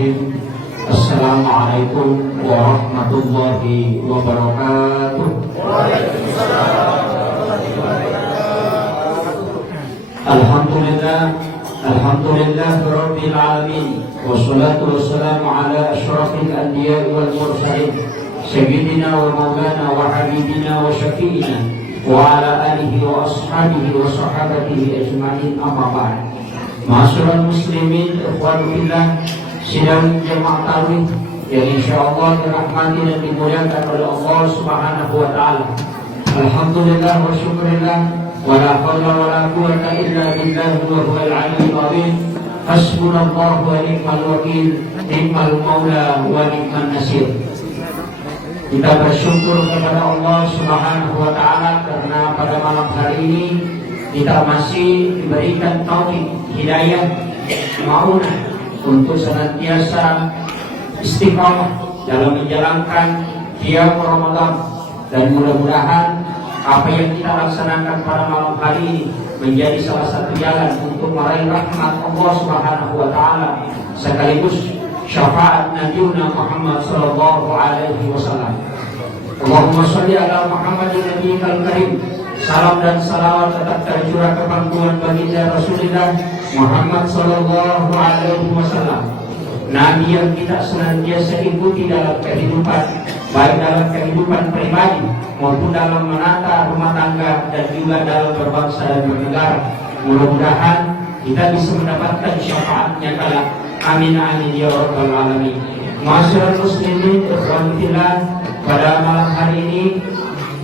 Bismillahirrahmanirrahim. Assalamualaikum warahmatullahi wabarakatuh. Alhamdulillah Rabbil alamin. Wassalatu wassalamu ala asyrafil anbiya wal mursalin sayyidina wa maulana wa habibina wa syafi'ina wa ala alihi wa ashabihi wa sahabatihi ajma'in, amma ba'd. Ma'asyiral muslimin, ikhwan fillah, sidang jemaah tarawih yang insyaallah dirahmati dan dimuliakan oleh Allah Subhanahu wa taala. Alhamdulillah wa syukurillah wa la haula wa la quwwata illa billah wa huwal aliyyul azim. Hasbunallahu wa ni'mal wakil, ni'mal maula wa ni'man nasir. Kita bersyukur kepada Allah Subhanahu wa taala karena pada malam hari ini kita masih diberikan taufik, hidayah, maunah untuk senantiasa istiqamah dalam menjalankan qiyam Ramadan, dan mudah-mudahan apa yang kita laksanakan pada malam hari ini menjadi salah satu jalan untuk meraih rahmat Allah Subhanahu wa taala sekaligus syafaat Nabiuna Muhammad sallallahu alaihi wasallam. Allahumma shalli ala Muhammadin nabiyil karim. Salam dan salawat tetap tercurah ke pangkuan baginda Rasulullah Muhammad sallallahu alaihi wasallam, Nabi yang kita senantiasa ikuti dalam kehidupan, baik dalam kehidupan pribadi maupun dalam menata rumah tangga dan juga dalam berbangsa dan bernegara. Mudah-mudahan kita bisa mendapatkan syafaatnya kelak. Amin amin ya rabbal alamin. Ma'asyiral muslimin, ikhwan fillah, pada malam hari ini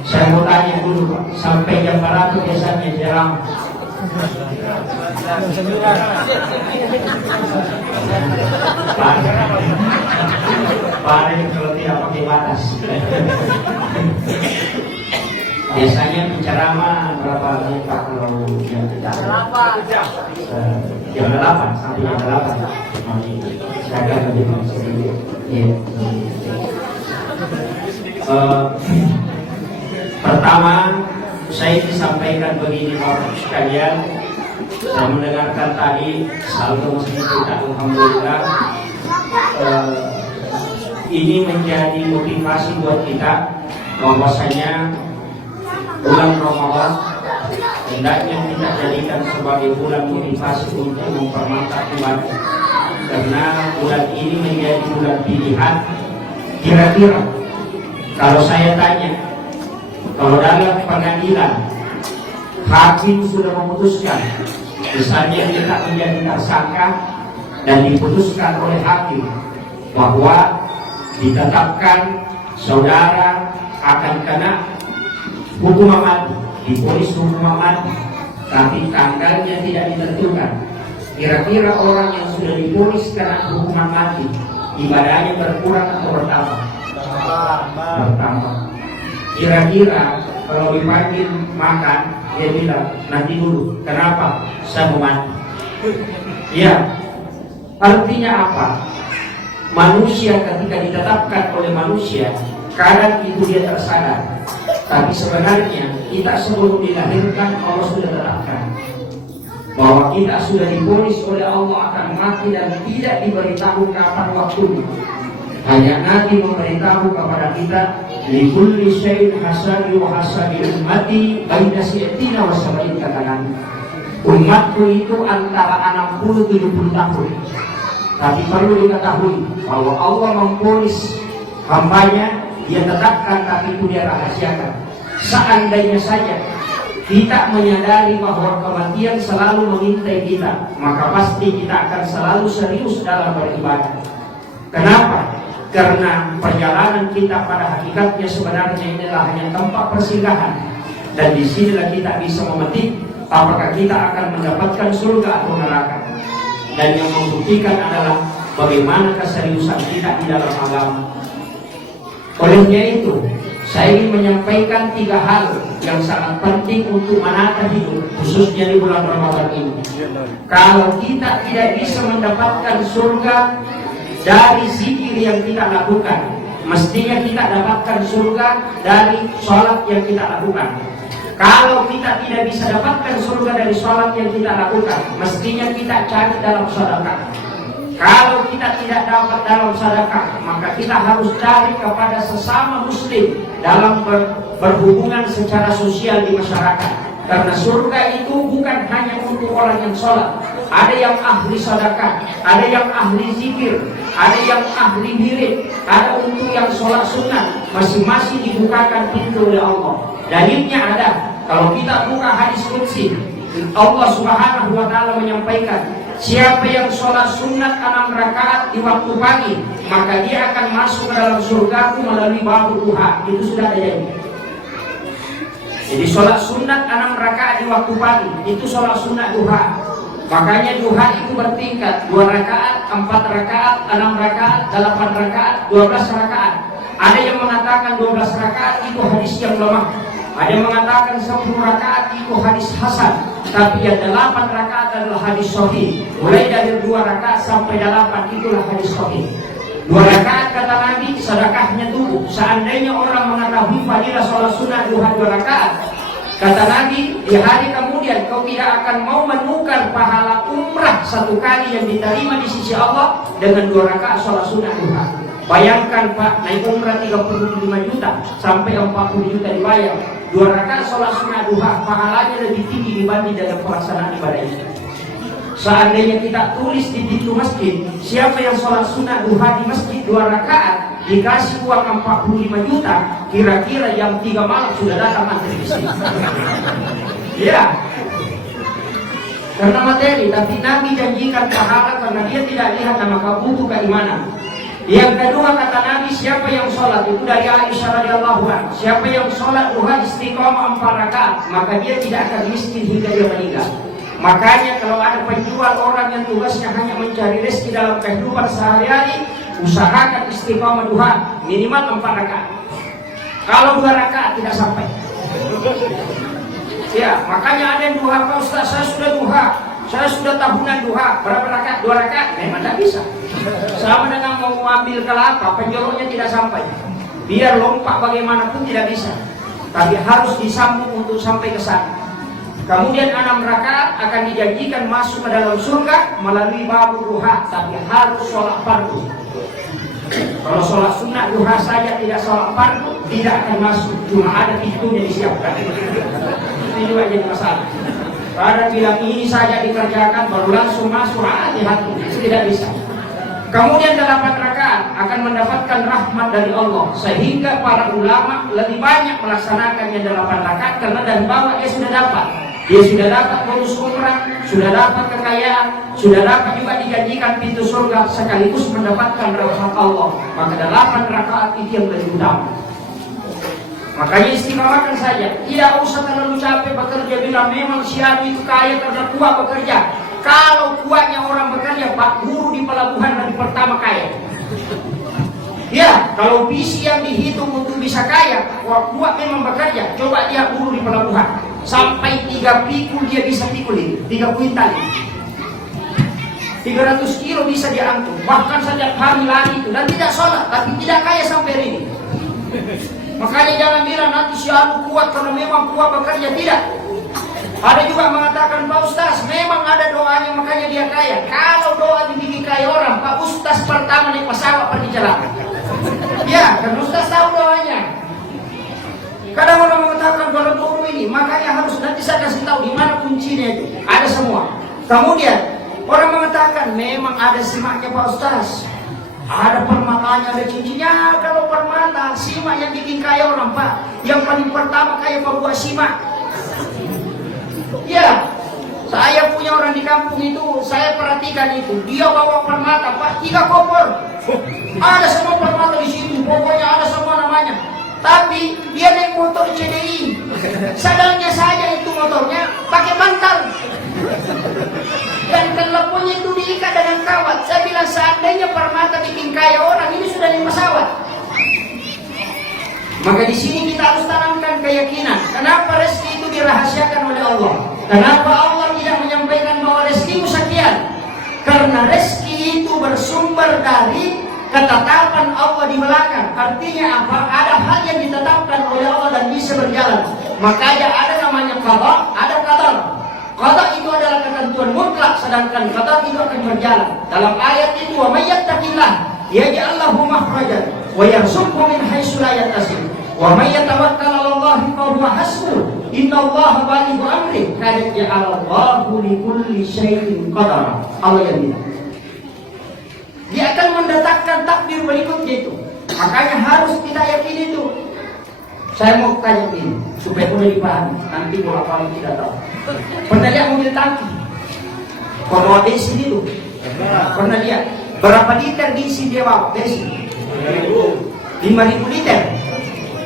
saya mau tanya dulu Pak, sampai jam berapa biasanya jeram? Paling kalau tidak pakai batas. Biasanya penceramah berapa menit Pak kalau jam 8? Jam 8 sampai jam 8. Silakan lebih sedikit. Pertama, saya disampaikan begini Bapak sekalian. Saya mendengarkan tadi saldo muslim kita, alhamdulillah. Ini menjadi motivasi buat kita bahwasanya bulan Ramadan hendaknya kita jadikan sebagai bulan motivasi untuk mempermantap ibadah, karena bulan ini menjadi bulan pilihan. Kira-kira kalau saya tanya, kalau dalam pengadilan hakim sudah memutuskan, misalnya kita menjadi tersangka dan diputuskan oleh hakim bahwa ditetapkan saudara akan kena hukuman mati, divonis hukuman mati, tapi tanggalnya tidak ditentukan. Kira-kira orang yang sudah divonis kena hukuman mati, ibadahnya berkurang atau bertambah? Bertambah. Kira-kira kalau dipanggil makan, dia bilang, nanti dulu, kenapa? Saya mau mati. Ya, artinya apa? Manusia ketika ditetapkan oleh manusia, kadang itu dia tersadar. Tapi sebenarnya kita sebelum dilahirkan Allah sudah tetapkan bahwa kita sudah divonis oleh Allah akan mati dan tidak diberitahu kapan waktunya. Hanya Nabi memberitahu kepada kita, likulli syai'in hasabi wa hasabi ummati baina si'tina wa sab'in, katakan umatku itu antara 60-70 tahun. Tapi perlu diketahui bahwa Allah memvonis hambanya, dia tetapkan tapi itu dia rahasiakan. Seandainya saja kita menyadari bahwa kematian selalu mengintai kita, maka pasti kita akan selalu serius dalam beribadah. Kenapa? Karena perjalanan kita pada hakikatnya sebenarnya inilah hanya tempat persinggahan, dan disinilah kita bisa memetik apakah kita akan mendapatkan surga atau neraka. Dan yang membuktikan adalah bagaimana keseriusan kita di dalam agama. Olehnya itu, saya ingin menyampaikan 3 hal yang sangat penting untuk menata hidup, khususnya di bulan Ramadan ini. Kalau kita tidak bisa mendapatkan surga dari zikir yang kita lakukan, mestinya kita dapatkan surga dari sholat yang kita lakukan. Kalau kita tidak bisa dapatkan surga dari sholat yang kita lakukan, mestinya kita cari dalam sedekah. Kalau kita tidak dapat dalam sedekah, maka kita harus cari kepada sesama muslim dalam berhubungan secara sosial di masyarakat. Karena surga itu bukan hanya untuk orang yang sholat. Ada yang ahli sedekah, ada yang ahli zikir, ada yang ahli wirid, ada untuk yang sholat sunnah. Masing-masing dibukakan pintu oleh Allah. Dalilnya ada. Kalau kita buka hadis qudsi, Allah Subhanahu wa taala menyampaikan, siapa yang sholat sunat 6 rakaat di waktu pagi, maka dia akan masuk ke dalam surgaku melalui babu duha. Itu sudah ada jadi. Jadi sholat sunat 6 rakaat di waktu pagi, itu sholat sunat duha. Makanya duha itu bertingkat, 2 rakaat, 4 rakaat, 6 rakaat, 8 rakaat, 12 rakaat. Ada yang mengatakan 12 rakaat itu hadis yang lemah. Ada yang mengatakan 10 rakaat itu hadis hasan. Tapi yang 8 rakaat adalah hadis sahih. Mulai dari 2 rakaat sampai 8 itulah hadis sahih. 2 rakaat kata Nabi sedekahnya tubuh. Seandainya orang mengetahui fadilah sholat sunnah duha 2 rakaat, kata Nabi, di hari kemudian kau tidak akan mau menukar pahala umrah 1 kali yang diterima di sisi Allah dengan 2 rakaat sholat sunnah duha. Bayangkan Pak, naik umrah 35 juta sampai 40 juta dibayar. 2 rakaat sholat sunnah duha pahalanya lebih tinggi dibanding dengan pelaksanaan ibadah itu. Seandainya kita tulis di pintu masjid, siapa yang sholat sunnah duha di masjid 2 rakaat dikasih uang 45 juta, kira-kira jam 3 malam sudah datang antri di sini. Ya, karena materi. Tapi Nabi janjikan pahala karena dia tidak lihat nama kamu butuh keimanan. Yang kedua kata Nabi, siapa yang sholat, itu dari Aisyah radhiyallahu anha, siapa yang sholat duha istiqomah 4 rakaat, maka dia tidak akan miskin hingga dia meninggal. Makanya kalau ada penjual orang yang tugasnya hanya mencari rezeki dalam kehidupan sehari-hari, usahakan istiqomah duha minimal 4 rakaat. Kalau 2 rakaat tidak sampai. Ya, makanya ada yang duha, Pak Ustaz, saya sudah duha, saya sudah tahunan duha, berapa rakaat? 2 rakaat, memang tidak bisa. Sama dengan mau ambil kelapa, penjoloknya tidak sampai. Biar lompat bagaimanapun tidak bisa. Tapi harus disambung untuk sampai ke sana. Kemudian 6 rakaat akan dijanjikan masuk ke dalam surga melalui babu duha, tapi harus sholat fardu. Kalau sholat sunnah duha saja tidak sholat fardu, tidak akan masuk. Cuma ada pintunya disiapkan. Itu juga jadi masalah. Pada bilang ini saja dikerjakan baru langsung masuk, hati-hati, itu tidak bisa. Kemudian 8 rakaat akan mendapatkan rahmat dari Allah, sehingga para ulama lebih banyak melaksanakannya 8 rakaat karena dari bawah dia sudah dapat. Dia sudah dapat bonus umrah, sudah dapat kekayaan, sudah dapat juga dijanjikan pintu surga sekaligus mendapatkan rahmat Allah. Maka 8 rakaat itu yang lebih utama. Makanya istiqomahkan saja, tidak usah terlalu capek bekerja bila memang si Adi itu kaya karena kuat bekerja. Kalau kuatnya orang bekerja, Pak Guru di pelabuhan dari pertama kaya. Ya, kalau visi yang dihitung untuk bisa kaya, kuat memang bekerja. Coba dia guru di pelabuhan, sampai 3 pikul dia bisa pikul itu, 3 kuintal. 300 kilo bisa diangkut. Bahkan setiap hari lari itu dan tidak sholat, tapi tidak kaya sampai hari ini. Makanya jangan bilang nanti si Anu kuat karena memang kuat bekerja, tidak. Ada juga mengatakan, Pak Ustaz, memang ada doanya makanya dia kaya. Kalau doa dibikin kaya orang, Pak Ustaz pertama naik pesawat pergi jalan. Ya, kan Ustaz tahu doanya. Kadang orang mengatakan kalau guru ini, makanya harus nanti saya kasih tahu di mana kuncinya itu. Ada semua. Kemudian orang mengatakan memang ada simaknya Pak Ustaz. Ada permatanya, ada cincinnya. Kalau permata, simak yang bikin kaya orang, Pak. Yang paling pertama kaya pembuat simak. Ya, saya punya orang di kampung itu, saya perhatikan itu. Dia bawa permata, Pak, 3 koper. Ada semua permata di situ, pokoknya ada semua namanya. Tapi dia naik motor CDI. Sadangnya saja itu motornya pakai bantal. Dan teleponnya itu diikat dengan kawat. Saya bilang seandainya permata bikin kaya orang, ini sudah naik pesawat. Maka di sini kita harus tanamkan keyakinan. Kenapa rezeki itu dirahasiakan oleh Allah? Kenapa Allah tidak menyampaikan bahwa rezekimu sekian? Karena rezeki itu bersumber dari ketetapan Allah di belakang. Artinya apa? Ada hal yang ditetapkan oleh Allah dan bisa berjalan. Makanya ada namanya qada, ada qadar. Qada itu adalah ketentuan mutlak, sedangkan qada itu akan berjalan. Dalam ayat itu, wa may yattaqillah yaj'al lahu makhrajan wa yarzuqhu min haitsu la yahtasib. Wa may yatawakkal 'ala Allah fa huwa hasbuh. Innallaha balighu amri. Qad ja'ala Allahu li kulli syai'in qadara. Allah yang bilang. Dia akan mendatangkan takdir berikutnya itu. Makanya harus kita yakini itu. Saya mau tanya ini supaya mudah dipahami. Nanti kalau apa tidak tahu. Pernah lihat mobil tangki? Bawa bensin itu? Pernah lihat? Berapa liter diisi dia bawa bensin? 5.000 liter.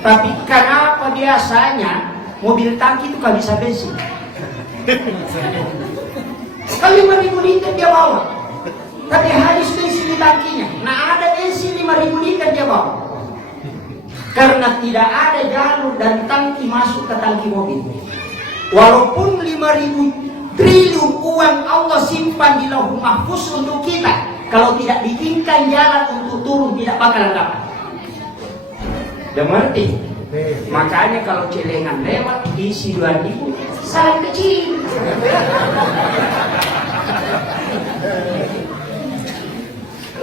Tapi kenapa biasanya mobil tangki itu kehabisan bensin? Kalau 5.000 liter dia bawa, tapi habis bensin di tangkinya. Nah ada bensin 5.000 liter dia bawa. Karena tidak ada jalur dan tangki masuk ke tangki mobil. Walaupun 5.000 triliun uang Allah simpan di Lauhul Mahfuz untuk kita, kalau tidak bikinkan jalan untuk turun tidak bakalan dapat. Udah ngerti? Makanya kalau celengan lewat isi 2.000 salam kecil.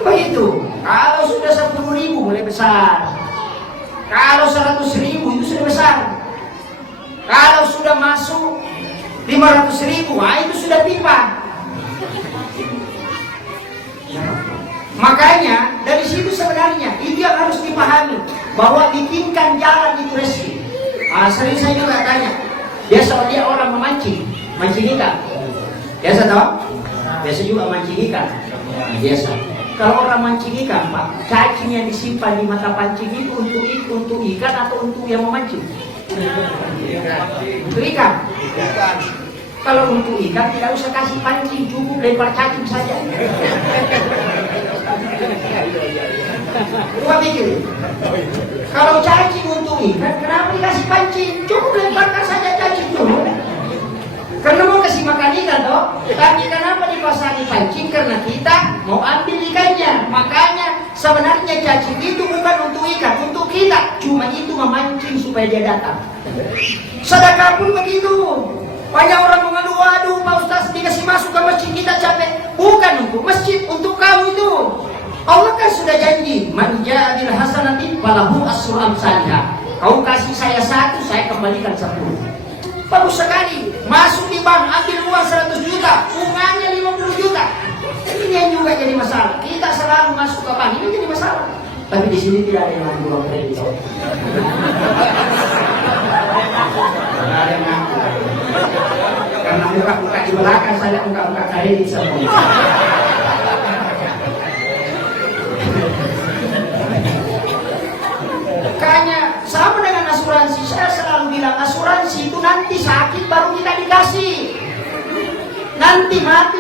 Begitu. Kalau sudah 10.000 mulai besar. Kalau 100.000 itu sudah besar. Kalau sudah masuk 500.000, itu sudah pipa. Makanya dari situ sebenarnya itu yang harus dipahami, bahwa bikinkan jalan itu rezeki. Sering saya juga tanya, biasa dia orang memancing ikan. Biasa tahu? Biasa juga mancing ikan. Biasa. Kalau orang mancing ikan, Pak, cacing yang disimpan di mata pancing itu untuk ikan atau untuk yang memancing? Untuk ikan. Kalau untuk ikan tidak usah kasih pancing, cukup lempar cacing saja. Coba pikir. Kalau cacing untuk ikan, kenapa dikasih pancing? Cukup lemparkan saja cacing dulu. Karena mau kasih makan ikan toh. Tapi kenapa dipasangi pancing? Karena kita mau ambil ikannya. Makanya sebenarnya cacing itu bukan untuk ikan, untuk kita. Cuma itu memancing supaya dia datang. Sedekah pun begitu. Banyak orang mengeluh, aduh Pak Ustaz dikasih masuk ke masjid kita capek. Bukan untuk masjid, untuk kamu itu. Allah kan sudah janji, man ja'a bil hasanati falahu asyru amsalha. Kau kasih saya 1, saya kembalikan 10. Bagus sekali. Masuk di bank, ambil uang 100 juta, bunganya 50 juta. Ini yang juga jadi masalah. Kita selalu masuk ke bank, ini jadi masalah. Tapi di sini tidak ada yang ngambil uang kredit. Tidak ada yang ngambil. Karena muka-muka di belakang saya muka-muka kredit semua. Makanya sama dengan asuransi, saya selalu bilang asuransi itu nanti sakit baru kita dikasih, nanti mati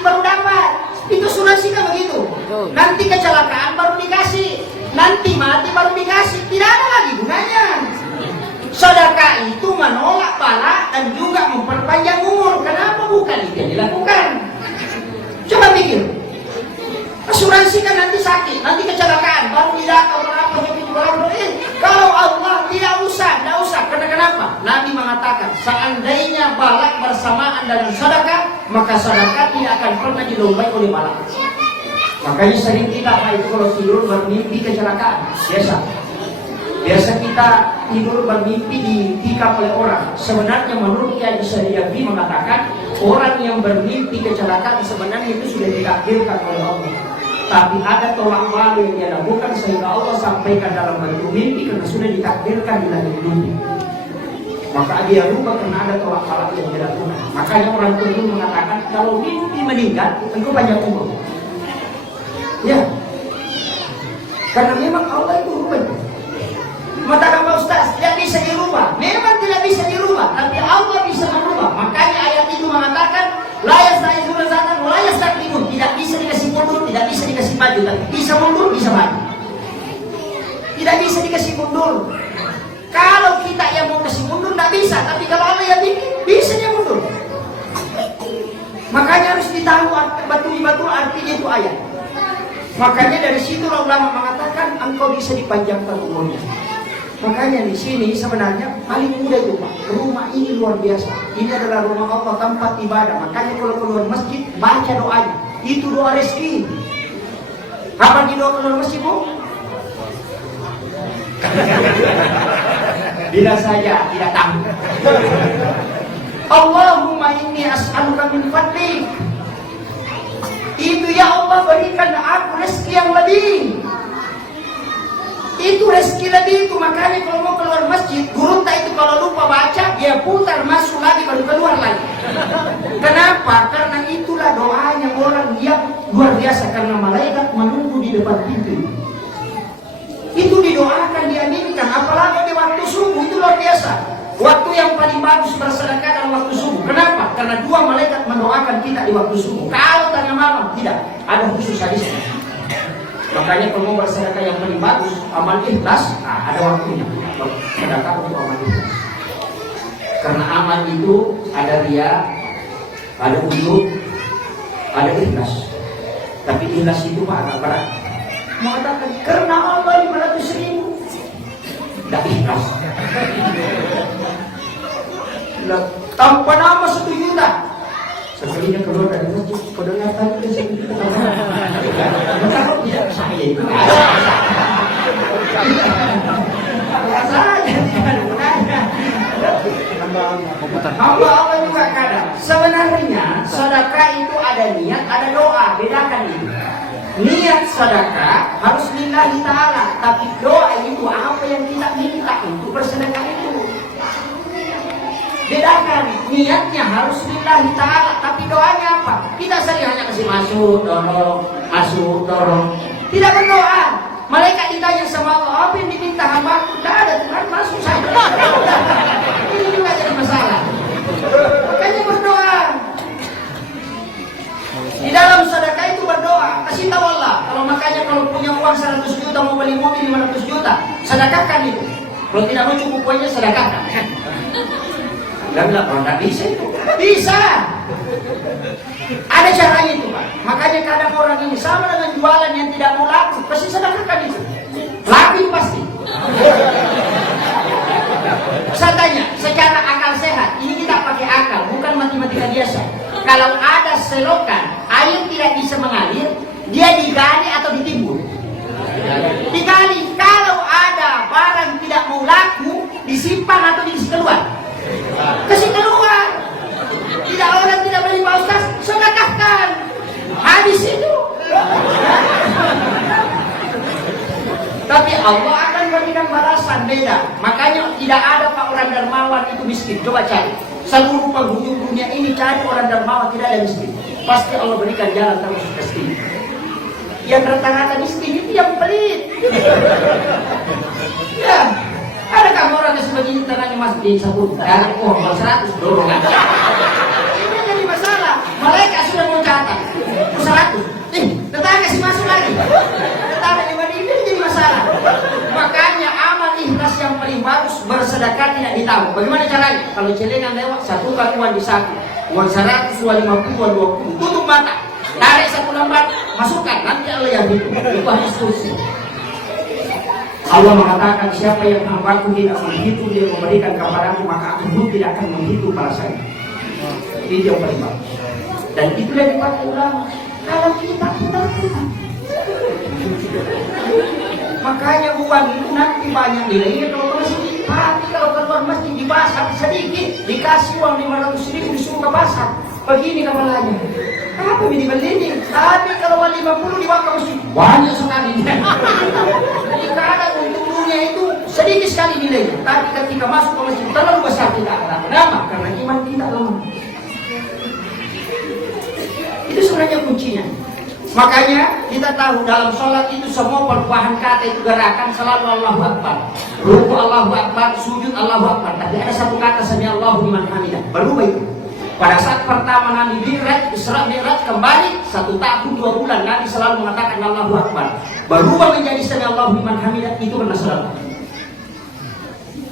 baru dapat. Itu asuransi kan begitu. Nanti kecelakaan baru dikasih, nanti mati baru dikasih. Tidak ada lagi gunanya. Sedekah itu menolak bala dan juga memperpanjang umur. Kenapa bukan itu yang dilakukan? Coba pikir. Asuransi kan nanti sakit, nanti kecelakaan, baru didata berapa begitu berapa. Kalau Allah tidak usah. Kenapa? Nabi mengatakan, seandainya balak bersamaan dengan sedekah, maka sedekah tidak akan pernah dilombai oleh balak. Makanya sering kita itu kalau tidur bermimpi kecelakaan, biasa kita tidur bermimpi ditikam oleh orang. Sebenarnya menurut Kiai Syariati mengatakan orang yang bermimpi kecelakaan sebenarnya itu sudah ditakdirkan oleh Allah. Tapi ada tolak balik yang dia lakukan sehingga Allah sampaikan dalam bentuk mimpi karena sudah ditakdirkan di dalam dunia. Maka dia lupa karena ada tolak balik yang dia lakukan. Makanya orang tua mengatakan kalau mimpi meninggal, engkau banyak umur. Ya, karena memang Allah itu rubah. Mengatakan Pak Ustaz tidak bisa dirubah. Memang tidak bisa dirubah, tapi Allah bisa merubah. Makanya ayat itu mengatakan la yasta'izuna zatan wa la yastaqdimun. Tidak bisa dikasih mundur, tidak bisa dikasih maju, tapi bisa mundur, bisa maju. Tidak bisa dikasih mundur. Kalau kita yang mau kasih mundur tidak bisa, tapi kalau Allah yang bikin bisa dia mundur. Makanya harus ditahu betul-betul artinya itu ayat. Makanya dari situ ulama mengatakan engkau bisa dipanjangkan umurnya. Makanya di sini sebenarnya paling mudah itu Pak. rumah ini luar biasa. Ini adalah rumah Allah, tempat ibadah. Makanya kalau keluar masjid, baca doanya. Itu doa rezeki. Apa di doa keluar masjid, Bu? Bila saja tidak tahu. Allahumma inni as'aluka min fadlik. Itu ya Allah, berikan aku rezeki yang lebih. Itu rezeki lebih itu. Makanya kalau mau keluar masjid, gurunta itu kalau lupa baca, dia putar masuk lagi baru keluar lagi. Kenapa? Karena itulah doanya orang yang luar biasa. Karena malaikat menunggu di depan pintu. Itu didoakan, diaminkan. Apalagi di waktu subuh, itu luar biasa. Waktu yang paling bagus bersedekah adalah waktu subuh. Kenapa? Karena dua malaikat mendoakan kita di waktu subuh. Kalau tengah malam, tidak. Ada khusus hadisnya. Makanya kalau mau bersedekah yang paling bagus, amal ikhlas, ada waktunya. Sedekah untuk amal ikhlas. Karena amal itu ada ria, ada ujub, ada ikhlas. Tapi ikhlas itu Pak agak berat. Mengatakan karena Allah 500.000, tidak ikhlas. Tanpa nama 1 juta. Sekalinya keluar dari masjid, kodenya tadi ke sini. Kalau tidak saya itu hamba Allah juga kadang. Sebenarnya sedekah itu ada niat, ada doa. Bedakan itu. Niat sedekah harus lillahi ta'ala, tapi doa itu apa yang kita minta untuk bersedekah itu. Bedakan, niatnya harus lillahi ta'ala, tapi doanya apa? Kita sering hanya kasih masuk, dorong. Tidak berdoa. Malaikat ditanya sama Allah, apa yang diminta hamba? Tidak ada, Tuhan, masuk saja. Ini juga jadi masalah. Makanya berdoa. Di dalam sedekah itu berdoa. Kasih tahu Allah. Makanya kalau punya uang 100 juta, mau beli mobil 500 juta, sedekahkan itu. Kalau tidak mau cukup poinnya, sedekahkan. Dan kalau tidak bisa itu. Bisa. Ada caranya itu Pak. Makanya kadang orang ini sama dengan jualan yang tidak mau laku, pasti sedekahkan itu. Laku pasti. Saya tanya, secara akal sehat, ini kita pakai akal, bukan matematika biasa. Kalau ada selokan, air tidak bisa mengalir, dia digali atau ditimbun? Digali. Kalau ada barang tidak mau laku, disimpan atau dikasih keluar? Kasih keluar. Tidak, orang tidak beli Pak Ustaz, sedekahkan. Habis itu. Tapi Allah akan berikan balasan beda. Makanya tidak ada Pak orang dermawan itu miskin. Coba cari. Seluruh penghujung dunia ini cari orang dermawan tidak ada miskin. Pasti Allah berikan jalan terus miskin. Yang rata-rata miskin itu yang pelit. Ya. Adakah orang yang sebegini tangannya masuk di sabun? Oh, 100 dorong. Ini jadi masalah. Malaikat sudah mau catat 100. Tetangga kasih masuk lagi. Tetangga ini jadi masalah. Makanya amal ikhlas yang paling bagus bersedekah tidak ditahu. Bagaimana caranya? Kalau celengan lewat, satukan uang di saku. Uang 100, uang 50, uang 20. Tutup mata. Tarik 1 lembar, masukkan. Nanti Allah yang hitung. Itu harus kursi. Allah mengatakan siapa yang hambaku tidak menghitung dia memberikan kepadaku, maka aku pun tidak akan menghitung pada saya. Ini yang paling bagus. Dan itulah yang dipakai ulama. Kalau kita. Makanya uang itu nanti banyak nilainya kalau ke masjid. Tapi kalau keluar masjid di pasar sedikit, dikasih uang 500.000 disuruh ke pasar. Begini kepalanya. Apa ini beli? Tapi kalau 50 diwak ke masjid banyak sekali. Jadi kadang untuk dunia itu sedikit sekali nilainya. Tapi ketika masuk ke masjid terlalu besar kita. Kenapa? Karena iman kita lemah. Itu sebenarnya kuncinya. Makanya kita tahu dalam sholat itu semua perubahan kata itu gerakan selalu Allahu Akbar. Ruku Allahu Akbar, sujud Allahu Akbar. Tapi ada satu kata sami Allahu liman hamidah. Berubah itu. Pada saat pertama Nabi Mi'raj, Isra Mi'raj kembali 1 tahun 2 bulan Nabi selalu mengatakan Allahu Akbar. Berubah menjadi sami Allahu liman hamidah itu karena salat.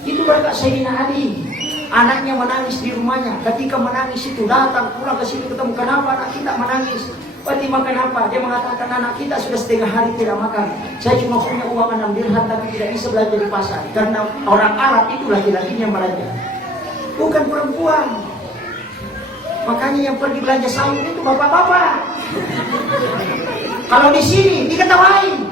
Itu berkat Sayyidina Ali. Anaknya menangis di rumahnya. Ketika menangis itu datang pulang ke situ ketemu, kenapa anak kita menangis? Fatimah kenapa? Dia mengatakan anak kita sudah setengah hari tidak makan. Saya cuma punya uang 6 dirham tapi tidak bisa belanja di pasar. Karena orang Arab itu laki-lakinya belanja. bukan perempuan. Makanya yang pergi belanja sayur itu bapak-bapak. Kalau di sini diketawain.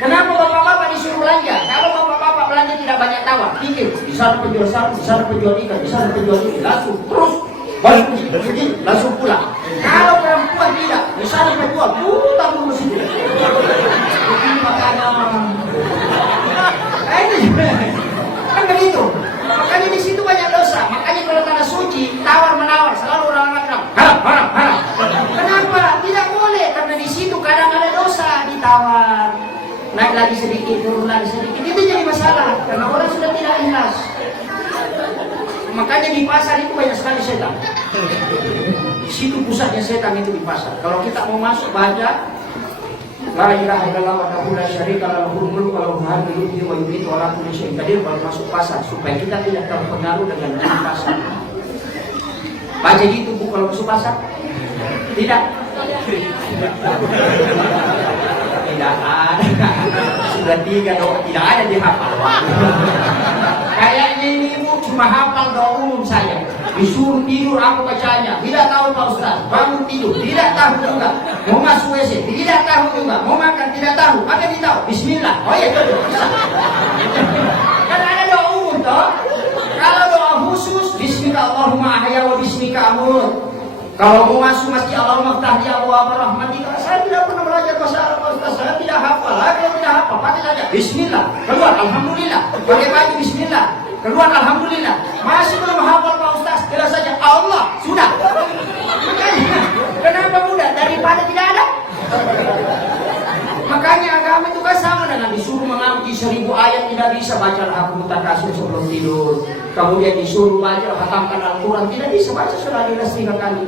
Kenapa bapak-bapak disuruh belanja? Kalau bapak-bapak belanja tidak banyak tawar, pikir di sana penjual sarung, di sana penjual ikan, di sana penjual ini, langsung terus balik pergi, langsung pulang. Kalau perempuan tidak, di sana penjual, putar dulu situ. Begini makanan. Kan begitu. Makanya di situ banyak dosa. Makanya kalau tanah suci tawar menawar selalu orang bilang harap. Kenapa? Tidak boleh karena di situ kadang ada dosa ditawar. Naik lagi sedikit, turun lagi sedikit. Itu jadi masalah karena orang sudah tidak ikhlas. Makanya di pasar itu banyak sekali setan. Di situ pusatnya setan itu di pasar. Kalau kita mau masuk baca La ilaha illallah wahdahu la syarika lahu lahul mulku wa lahul hamdu yuhyi wa yumiitu wa la kulli syai'in qadir. Baru masuk pasar supaya kita tidak terpengaruh dengan jin pasar. Baca gitu Bu kalau masuk pasar? Tidak. Tidak ada. Sudah 3 doa tidak ada dihafal. Kayaknya ini Ibu cuma hafal doa umum saja. Disuruh tidur aku bacanya, tidak tahu Pak Ustaz. Bangun tidur, tidak tahu juga. Mau masuk WC, tidak tahu juga. Mau makan, tidak tahu. Apa yang tahu? Bismillah. Oh iya, betul. Kan ada doa umum toh. Kalau doa khusus, Bismillah Allahumma ahya wa bismika amut. Kalau mau masuk masjid Allahumma ftahli abwaaba rahmatika. Saya tidak pernah belajar bahasa Arab Ustaz. Saya tidak hafal. Kalau tidak hafal, pakai saja Bismillah. Keluar Alhamdulillah. Pakai baju Bismillah. Keluar Alhamdulillah. Masih belum hafal Pak Ustaz, jelas saja Allah sudah. Makanya kenapa mudah daripada tidak ada? Makanya agama itu kan sama dengan disuruh mengaji 1000 ayat tidak bisa baca aku mutakasir sebelum tidur. Kemudian disuruh baca khatamkan Al-Quran tidak bisa baca surah Al-Ikhlas 3 kali.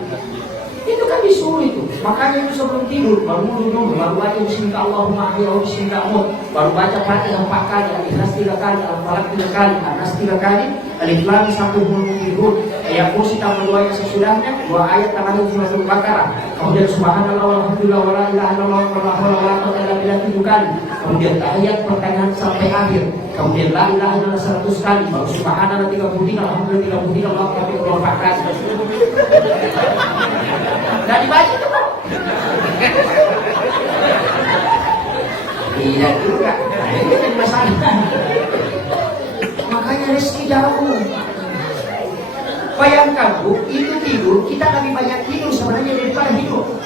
Itu kan disuruh itu. Makanya itu sebelum tidur baru dulu baru baca bismillah Allahumma ahya wa bismika amut. Baru baca Fatihah 4 kali, Al-Ikhlas 3 kali, Al-Falaq 3 kali, An-Nas 3 kali, Alif Lam sampai Mulkul. Ayat kursi tambah 2 ayat sesudahnya, 2 ayat terakhir surah Al-Baqarah. Kemudian subhanallah walhamdulillah wala ilaha illallah wala haula wala quwwata illa billah 7 kali. Kemudian tahiyat pertengahan sampai akhir. Kemudian la ilaha illallah 100 kali. Baru subhanallah 33, alhamdulillah 33, Allahu akbar 4 kali. Nah dibaca itu kan? Tidak juga. Ini kan masalah. Makanya rezeki jauh. Bayangkan Bu, itu tidur kita lebih banyak tidur sebenarnya daripada hidup.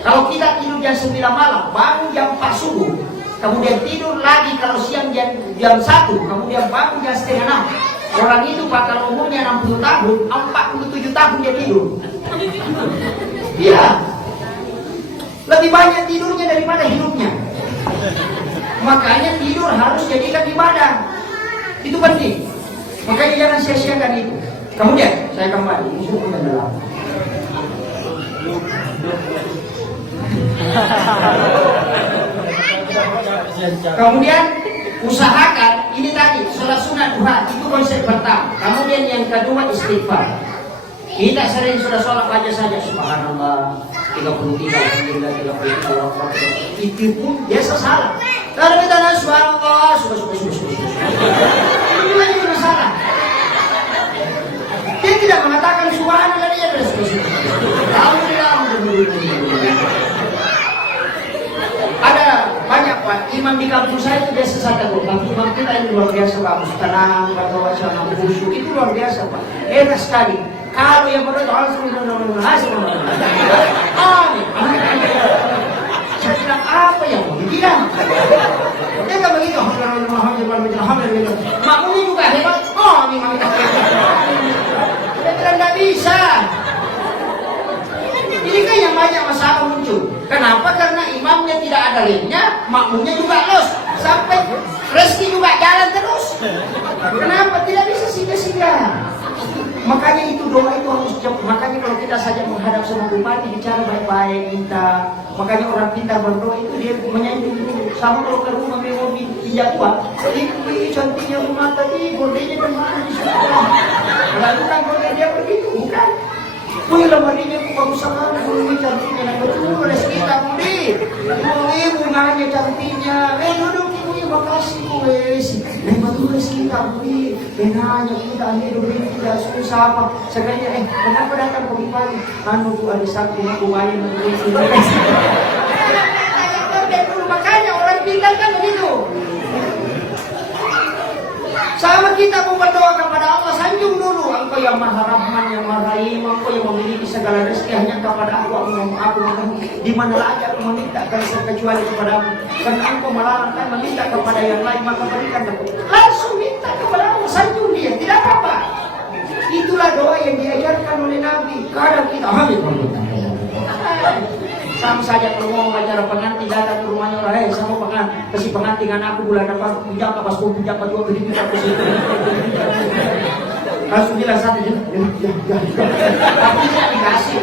Kalau kita tidur jam 9 malam, bangun jam 4 subuh, kemudian tidur lagi kalau siang jam 1, kemudian bangun jam setengah 6. Orang itu bakal umurnya 60 tahun, 47 tahun dia tidur. Iya. Lebih banyak tidurnya daripada hidupnya. Makanya tidur harus jadikan ibadah. Itu penting. Makanya jangan sia-siakan itu. Kemudian saya kembali musuh mendalam. Kemudian usahakan ini tadi sholat sunat duha itu konsep pertama. Kemudian yang kedua istighfar. Kita sering sudah sholat aja saja subhanallah 33 alhamdulillah 33 Allahu akbar. Itu pun biasa salah. Kalau kita nanya subhanallah sudah. Itu lagi masalah. Dia tidak mengatakan subhanallah dia terus. Alhamdulillah. Ada banyak Pak imam di kampung saya itu biasa saja Pak. Imam kita ini luar biasa bagus, tenang, baca khusyuk itu luar biasa Pak. Enak sekali. Kalau yang berdoa langsung amin. Saya bilang apa yang mau dibilang? Dia nggak begitu. Alhamdulillah. Makmumnya juga hebat. Oh, imam kita. Dia bilang nggak bisa. Ini kan yang banyak masalah muncul. Kenapa? Karena imamnya tidak ada linknya, makmumnya juga los. Sampai rezeki juga jalan terus. Kenapa? Tidak bisa singgah-singgah. Makanya itu doa itu harus cepat. Makanya kalau kita saja menghadap sama bupati bicara baik-baik minta. Makanya orang pintar berdoa itu dia menyanyi dulu. Sama kalau ke rumah mau pinjam uang, ini cantiknya rumah tadi, gordenya dan mana di sana. Lalu kan gorden dia begitu, bukan? Wih lemarinya bagus sekali, ini cantiknya. Betul rezeki kamu di. Wih bunganya cantiknya. Duduk ibu terima kasih wes. Nah betul sih kami. Benarnya kita hidup ini tidak susah apa. Sekalinya kenapa datang pagi-pagi? Anu bu ada satu aku bayar makanya orang pintar kan begitu. Sama kita mau berdoa kepada Allah, sanjung dulu. Engkau yang maha rahman, yang maha rahim, Engkau yang memiliki segala rezeki hanya kepada aku di mana lagi aku meminta kecuali kepadamu. Karena Engkau melarangkan meminta kepada yang lain, maka berikan aku. Langsung minta kepada Allah, sanjung dia, tidak apa-apa. Itulah doa yang diajarkan oleh Nabi. Kadang kita sama saja kalau mau acara pengantin datang ke rumahnya orang, sama kasih pengantin aku bulan depan puncak pas puncak dua beri kita ke situ. Langsung bilang satu je, tapi tidak dikasih.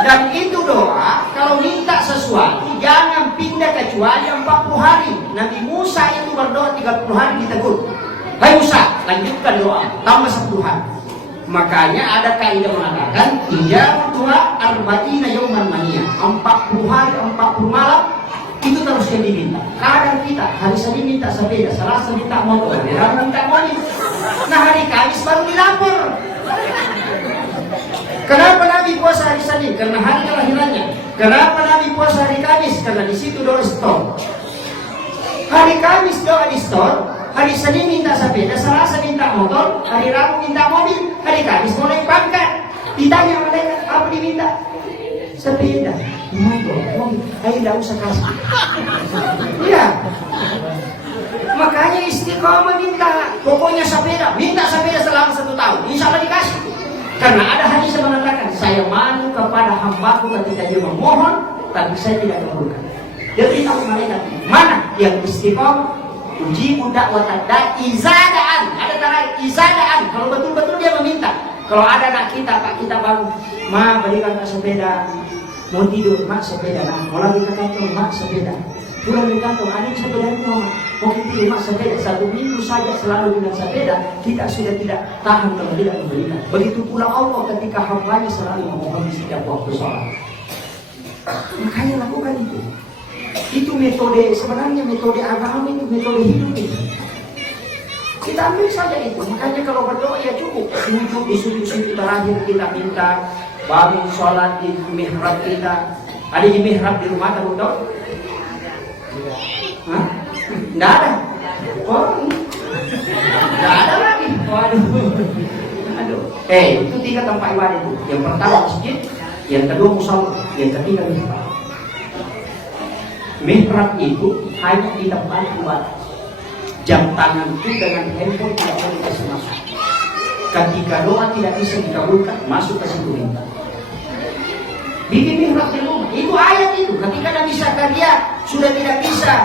Dan itu doa kalau minta sesuatu jangan pindah kecuali 40 hari. Nabi Musa itu berdoa 30 hari ditegur. Hai Musa, lanjutkan doa tambah 10 hari. Makanya ada kaidah mengatakan tidak dua arba'ina yauman mania 40 hari 40 malam itu terus yang diminta. Kadang kita hari Senin minta sepeda, Selasa minta motor, Rabu minta mobil. Nah hari Kamis baru dilapor. Kenapa Nabi puasa hari Senin? Karena hari kelahirannya. Kenapa Nabi puasa hari Kamis? Karena di situ doa store. Hari Kamis doa di store. Hari Senin minta sepeda, Selasa minta motor, hari Rabu minta mobil, hari Kamis mulai pangkat. Ditanya mereka, apa diminta? Sepeda, motor, mobil. Ayo tidak usah kasih. Iya. Makanya istiqomah minta, pokoknya sepeda, minta sepeda selama 1 tahun, insya Allah dikasih. Karena ada hadis yang mengatakan, saya malu kepada hambaku ketika dia memohon, tapi saya tidak kabulkan. Dia beritahu mereka, mana yang istiqomah? Uji muda watada izadaan, ada terakhir izadaan. Kalau betul-betul dia meminta. Kalau ada anak kita, Pak kita bangun, Ma berikan sepeda, mau tidur, Mak sepeda, mau lagi ke kantor, Mak sepeda. Pulang di kantor, adik sepeda ini mau tidur, Mak sepeda. 1 minggu saja selalu dengan sepeda, kita sudah tidak tahan kalau tidak memberikan. Begitu pula Allah ketika hambanya selalu memohon di setiap waktu sholat. Makanya lakukan itu. Itu metode, sebenarnya metode agama itu, metode hidup itu. Kita ambil saja itu. Makanya kalau berdoa ya cukup. Sujud di sujud terakhir kita minta bangun sholat di mihrab kita. Ada di mihrab di rumah tahu dong? Hah? Nggak ada. Oh, nggak ada lagi. Waduh. Aduh. Itu 3 tempat ibadah itu. Yang pertama masjid, yang kedua musola, yang ketiga mihrab. Mihrab itu hanya di tempat ibadah. Jam tangan itu dengan handphone tidak boleh dikasih masuk. Ketika doa tidak bisa dikabulkan, masuk ke situ minta. Bikin mihrab di rumah. Itu ayat itu. Ketika Nabi Zakaria sudah tidak bisa,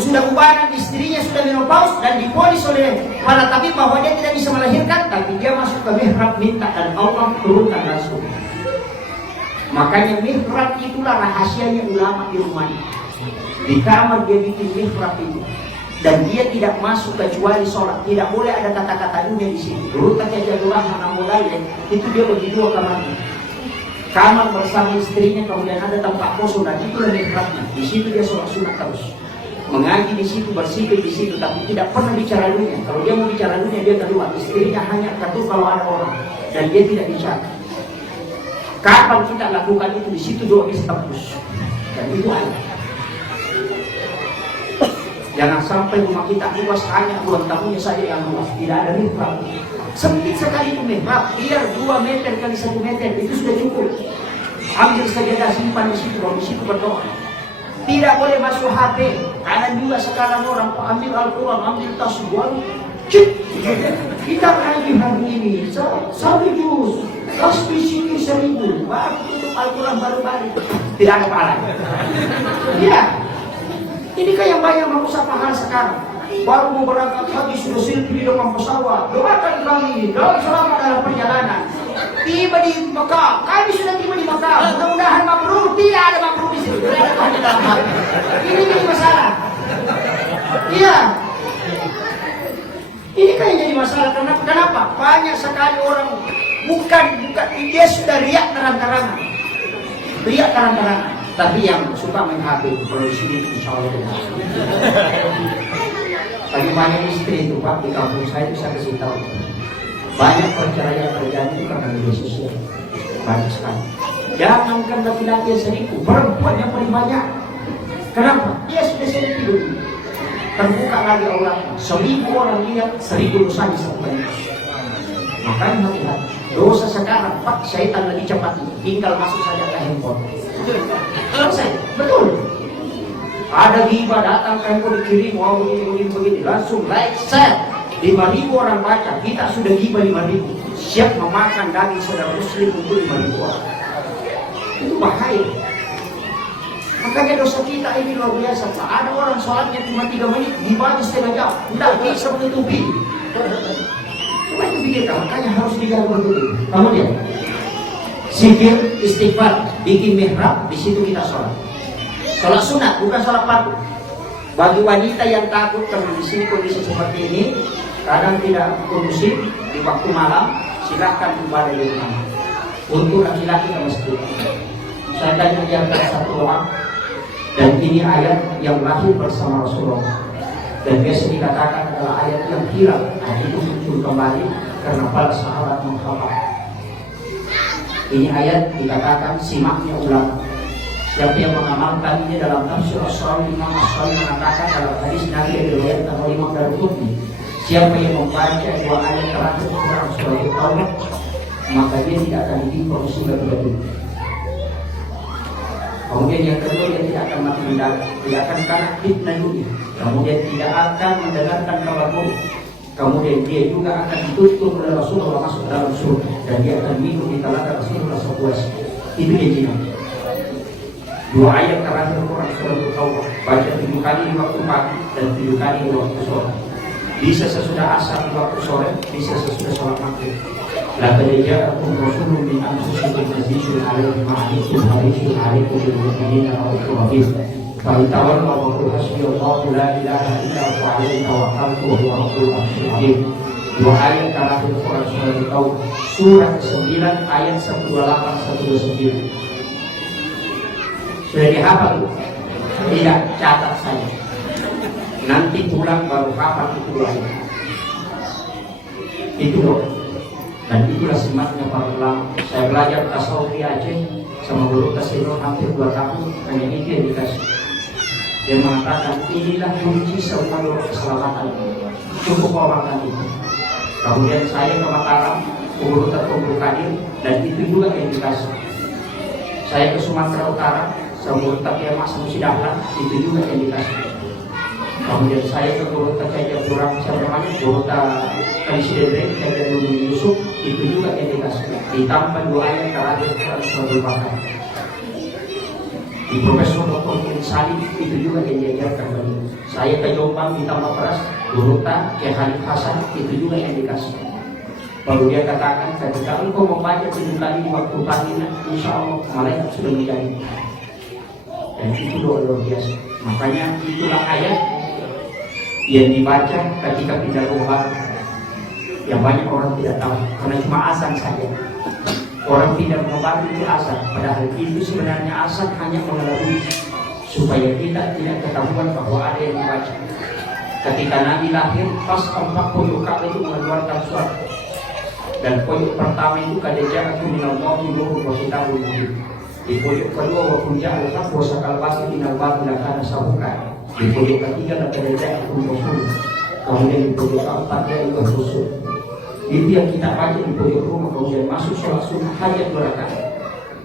sudah bubanan istrinya sudah menopause dan diponis oleh para tabib bahwa dia tidak bisa melahirkan, tapi dia masuk ke mihrab minta dan Allah turunkan langsung. Makanya mihrab itulah rahasianya ulama di rumahnya. Di kamar dia bikin mihrab itu. Dan dia tidak masuk kecuali sholat. Tidak boleh ada kata-kata dunia di sini. Dulu tanya Jadurah mana mulai itu dia bagi 2 kamarnya. Kamar bersama istrinya, kemudian ada tempat kosong dan itulah mihrabnya. Di situ dia sholat sunat terus. Mengaji di situ, bersihkan di situ, tapi tidak pernah bicara dunia. Kalau dia mau bicara dunia dia keluar. Istrinya hanya ketuk kalau ada orang dan dia tidak bicara. Kapan kita lakukan itu, di situ doa bisa tembus. Dan itu ada. Jangan sampai rumah kita luas hanya ruang tamunya saja yang luas, tidak ada mihrab. Sempit sekali itu mihrab, biar 2 meter kali 1 meter itu sudah cukup. Ambil saja simpan di situ, di situ berdoa. Tidak boleh masuk HP, karena juga sekarang orang ambil Al-Quran, ambil tas buang, kita ngaji hari ini, 1 juz. Tasbih sini 1000, baru tutup Al-Quran baru balik. Tidak ada pahala. Iya. Ini kayak banyak merusak pahala sekarang. Baru mau berangkat haji sudah selfie di depan pesawat. Doakan kami dalam selama dalam perjalanan. Tiba di Mekah, kami sudah tiba di Mekah. Mudah-mudahan mabrur. Tidak ada mabrur di sini. Ini jadi masalah. Iya. Ini kayak jadi masalah. Kenapa? Banyak sekali orang bukan dia sudah riak terang-terangan. Riak terang-terangan. Tapi yang suka main HP kalau di sini insya Allah tidak. Bagi banyak istri itu Pak di kampung saya bisa kasih tahu. Banyak perceraian terjadi karena media sosial. Banyak sekali. Jangankan laki-laki yang selingkuh, perempuan yang paling banyak. Kenapa? Dia sudah selingkuh. Terbuka lagi Allah. 1000 orang lihat, 1000 dosanya semuanya. Makanya hati-hati. Dosa sekarang, Pak, syaitan lagi cepat. Tinggal masuk saja ke handphone. Selesai, betul. Ada ghibah datang ke handphone dikirim, mau begini, langsung like, share. 5.000 orang baca, kita sudah ghibah 5.000. Siap memakan daging saudara muslim untuk 5.000 orang. Itu bahaya. Makanya dosa kita ini luar biasa Pak. Ada orang sholatnya cuma 3 menit, ghibahnya setengah jam. Tidak bisa menutupi. Cuma itu pikirkan, makanya harus dijaga dulu. Kemudian zikir, istighfar, bikin mihrab, di situ kita sholat. Sholat sunat, bukan sholat fardu. Bagi wanita yang takut karena di sini kondisi seperti ini, kadang tidak kondusif di waktu malam, silahkan ibadah di rumah. Untuk laki-laki ke masjid. Saya tanya dia satu orang, dan ini ayat yang lahir bersama Rasulullah. Dan biasa dikatakan adalah ayat yang hilang. Ayat itu muncul kembali karena para sahabat menghafal. Ini ayat dikatakan simaknya ulama. Siapa yang mengamalkannya dalam tafsir As-Sawi, Imam As-Sawi mengatakan dalam hadis Nabi yang diriwayatkan oleh Imam Daruqutni, siapa yang membaca 2 ayat terakhir Quran surah Al-Taubat, maka dia tidak akan ditimpa musibah bagi. Kemudian yang kedua, dia tidak akan mati mendadak, tidak akan kena fitnah dunia. Kemudian tidak akan mendengarkan kabar buruk. Kemudian dia juga akan ditutup oleh Rasulullah masuk dalam surga, dan dia akan minum di telaga Rasulullah sepuasnya. Itu dia jinak. 2 ayat terakhir Quran surah Al-Taubat, baca 7 kali di waktu pagi dan 7 kali di waktu sore. Bisa sesudah asar di waktu sore, bisa sesudah sholat maghrib. Laqad ja'akum rasulun min anfusikum azizun 'alaihi ma 'anittum harisun 'alaikum bil mu'minina ra'ufur rahim. Fa in tawallaw fa qul hasbiyallahu la ilaha illa huwa 'alaihi tawakkaltu wa huwa rabbul 'arsyil 'azim. 2 ayat terakhir Quran surah Al-Taubat, surah 9 ayat 128 129. Sudah dihafal? Tidak, catat saja. Nanti pulang baru hafal itu lagi. Itu loh. Dan itulah semangatnya para ulama. Saya belajar tasawuf di Aceh sama guru tasawuf hampir 2 tahun. Hanya itu yang dikasih. Dia mengatakan inilah kunci seluruh keselamatan. Cukup orang itu. Kemudian saya ke Mataram, guru terkumpul kadir, dan itu juga yang dikasih. Saya ke Sumatera Utara, sama Tapi Mas Musidahlan, itu juga yang dikasih. Kemudian saya ke Guru Terkaya Kurang, siapa namanya, Guru Kalisidere, Kaya Guru Yusuf, itu juga yang dikasih. Ditambah 2 ayat terakhir Surah Al-Baqarah. Di Profesor Dr. Muhammad Salim, itu juga yang diajarkan bagi saya ke Jombang, ditambah keras, Guru Kiai Khalid Hasan, itu juga yang dikasih. Lalu dia katakan, ketika engkau membaca 7 kali di waktu pagi, insya Allah malaikat sudah menjadi. Dan itu doa luar biasa. Makanya itulah ayat yang dibaca ketika pindah rumah. Yang banyak orang tidak tahu, karena cuma azan saja. Orang tidak mengobati itu azan, padahal itu sebenarnya azan hanya mengelabui supaya kita tidak ketahuan bahwa ada yang dibaca. Ketika Nabi lahir, pas 40 kali itu mengeluarkan suara. Dan pojok pertama itu kadejah aku minallah nurul wa kitabul mubin. Di pojok kedua wa kunja al-haq wa sakal batil inal batil kana sabuka. Di pojok ketiga kadejah aku rasul. Kemudian di pojok keempat ya itu rasul. Itu yang kita baca di pojok rumah. Kemudian masuk sholat sunnah hajat 2 rakaat.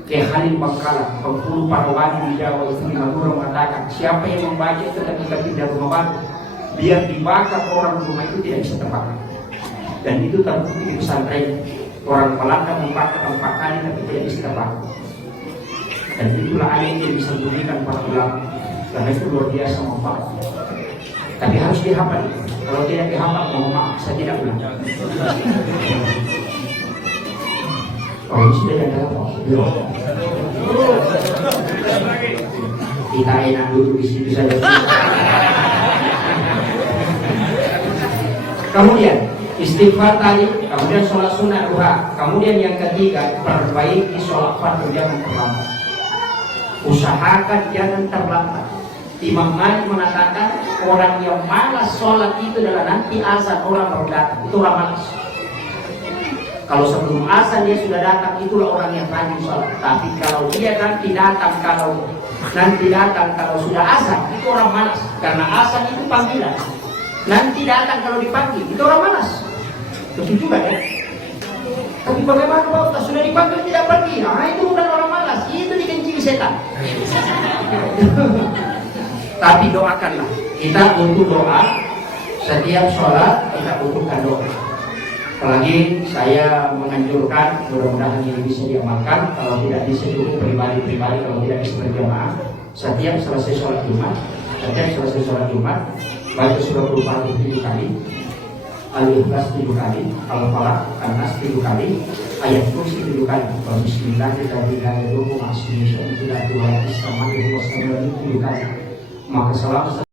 Kiai Khalil Bangkalan, penghulu para wali di Jawa itu di Madura mengatakan, siapa yang membaca itu ketika pindah rumah baru, biar dibakar orang rumah itu tidak bisa terbakar. Dan itu terbukti di pesantren. Orang Belanda membakar 4 kali tapi tidak bisa terbakar. Dan itulah ayat yang bisa diberikan para ulama. Karena itu luar biasa manfaat. Tapi harus dihafal. Kalau tidak dihafal, mohon maaf, saya tidak ulang. Oh, ini sudah ada apa? Kita enak dulu di situ saja. Kemudian istighfar tadi, kemudian sholat sunnah duha, kemudian yang ketiga perbaiki sholat fardu jangan terlambat. Usahakan jangan terlambat. Imam Malik mengatakan orang yang malas sholat itu adalah nanti azan orang baru datang, itu orang malas. Kalau sebelum azan dia sudah datang, itulah orang yang rajin sholat. Tapi kalau dia nanti datang, kalau sudah azan, itu orang malas. Karena azan itu panggilan. Nanti datang kalau dipanggil, itu orang malas. Betul juga ya. Tapi bagaimana Pak Ustaz, sudah dipanggil tidak pergi? Nah itu bukan orang malas, itu dikencing setan. Tapi doakanlah. Kita butuh doa. Setiap sholat kita butuhkan doa. Apalagi saya menganjurkan, mudah-mudahan ini bisa diamalkan. Kalau tidak bisa dulu pribadi-pribadi, kalau tidak bisa berjamaah, setiap selesai sholat Jumat, baca surah Al-Fatihah 7 kali, Al-Ikhlas 7 kali, Al-Falaq, An-Nas 7 kali, ayat kursi 7 kali. Bismillahirrahmanirrahim. Maka selama